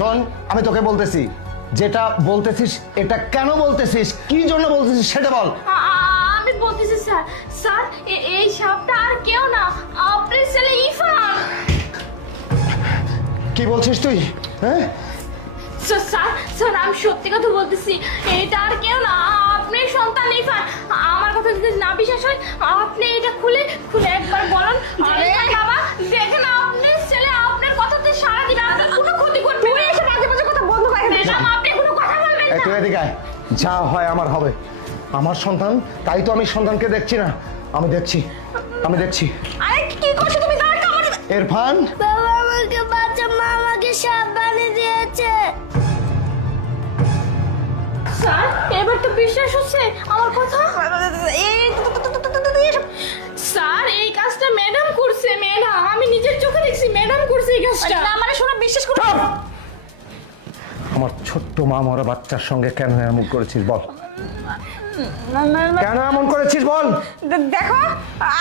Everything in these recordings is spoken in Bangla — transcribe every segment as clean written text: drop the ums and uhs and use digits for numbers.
শোন, আমি তোকে বলতেছি, যেটা বলতেছিস এটা কেন বলতেছিস, কি জন্য বলতেছিস সেটা বল। আমি বলতেছি স্যার, স্যার এই সাপটা আর কেউ না, আপনার ছেলে ইরফান। কি বলছিস তুই? হ্যাঁ, স্যার স্যার স্যার আমি সত্যি কথা বলতেছি, এটা আর কেউ না, আপনার সন্তান ইরফান। আমার কথা যদি না বিশ্বাস হয়, আপনি এটা খুলে খুলে একবার বলুন। আরে বাবা দেখেন, আপনার ছেলে আপনার কথাতে সারা দিন আপনার কোনো ক্ষতি করবে তুই এসে মাঝে মাঝে কথা বন্ধ করে দে। ম্যাডাম, আপনি কোনো কথা বলবেন এই না। তুই এদিকে আয়। যা হয় আমার হবে। আমার সন্তান, তাই তো আমি সন্তানকে দেখছি না। আমি দেখছি। আরে কি করছো তুমি? দাঁড়া, কামড় দিবে। ইরফান, বাবা আমাকে বাঁচা, মা আমাকে সাপ বানিয়ে দিয়েছে। স্যার এবার তো বিশ্বাস হচ্ছে আমার কথা। এই স্যার এই কাজটা ম্যাডাম করছে, ম্যাডাম আমি নিজের চোখে দেখছি, ম্যাডাম করছে এই কাজটা। না মানে শোনো, বিশ্বাস করো। আমার ছোট্ট মা মরা বাচ্চার সঙ্গে কেন এমন করেছিস বল? না না না, কেন এমন করেছিস বল? দেখো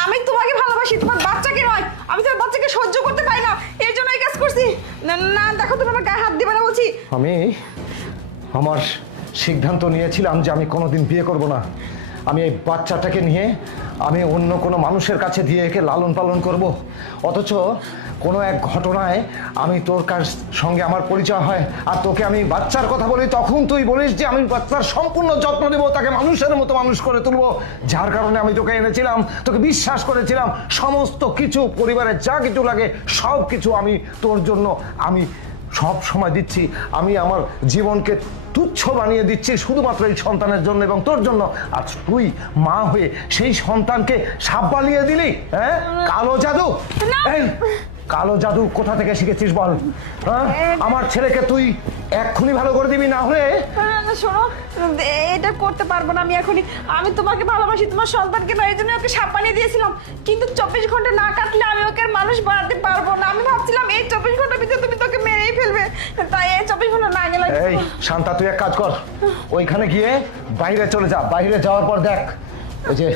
আমি তোমাকে ভালোবাসি, তোমার বাচ্চাকে নয়। আমি তোমার বাচ্চাকে সহ্য করতে পারি না, এর জন্য এই কাজ করছি। না না, দেখো তুমি আমার গায়ে হাত দিবে না বলছি। আমি আমার সিদ্ধান্ত নিয়েছিলাম যে আমি কোনোদিন বিয়ে করব না। আমি এই বাচ্চাটাকে নিয়ে আমি অন্য কোনো মানুষের কাছে দিয়ে একে লালন পালন করব। অথচ কোনো এক ঘটনায় আমি তোর সঙ্গে আমার পরিচয় হয়, আর তোকে আমি বাচ্চার কথা বলি, তখন তুই বলিস যে আমি বাচ্চার সম্পূর্ণ যত্ন নেব, তাকে মানুষের মতো মানুষ করে তুলব। যার কারণে আমি তোকে এনেছিলাম, তোকে বিশ্বাস করেছিলাম। সমস্ত কিছু, পরিবারের যা কিছু লাগে সব কিছু আমি তোর জন্য আমি সব সময় দিচ্ছি। আমি আমার জীবনকে তুচ্ছ বানিয়ে দিচ্ছি শুধুমাত্র এই সন্তানের জন্য এবং তোর জন্য। আর তুই মা হয়ে সেই সন্তানকে সাপ বানিয়ে দিলি। হ্যাঁ, কালো জাদু। এই কালো জাদু কোথা থেকে শিখেছিস বল? হ্যাঁ, আমার ছেলেকে তুই এক্ষুনি ভালো করে দিবি, না হলে না শোনো, এটা করতে পারবো না আমি এখনই। আমি তোমাকে ভালোবাসি, তোমার সন্তানকে নয়, এই জন্য ওকে সাপ বানিয়ে দিয়েছিলাম। কিন্তু 24 ঘন্টা না কাটলে আমি ওকে আর মানুষ বানাতে পারবো না। আমি ভাবছিলাম এই 24 ঘন্টার ভিতরে তুমি তোকে মেরেই ফেলবে, তাই এই 24 ঘন্টা না গেলে। এই শান্তা, তুই এক কাজ কর, ওইখানে গিয়ে বাইরে চলে যা। বাইরে যাওয়ার পর দেখ, ওই যে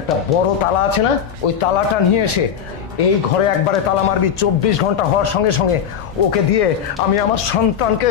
একটা বড় তালা আছে না, ওই তালাটা নিয়ে এসে এই ঘরে একবারে তালা মারবি। 24 ঘন্টা হওয়ার সঙ্গে সঙ্গে ওকে দিয়ে আমি আমার সন্তানকে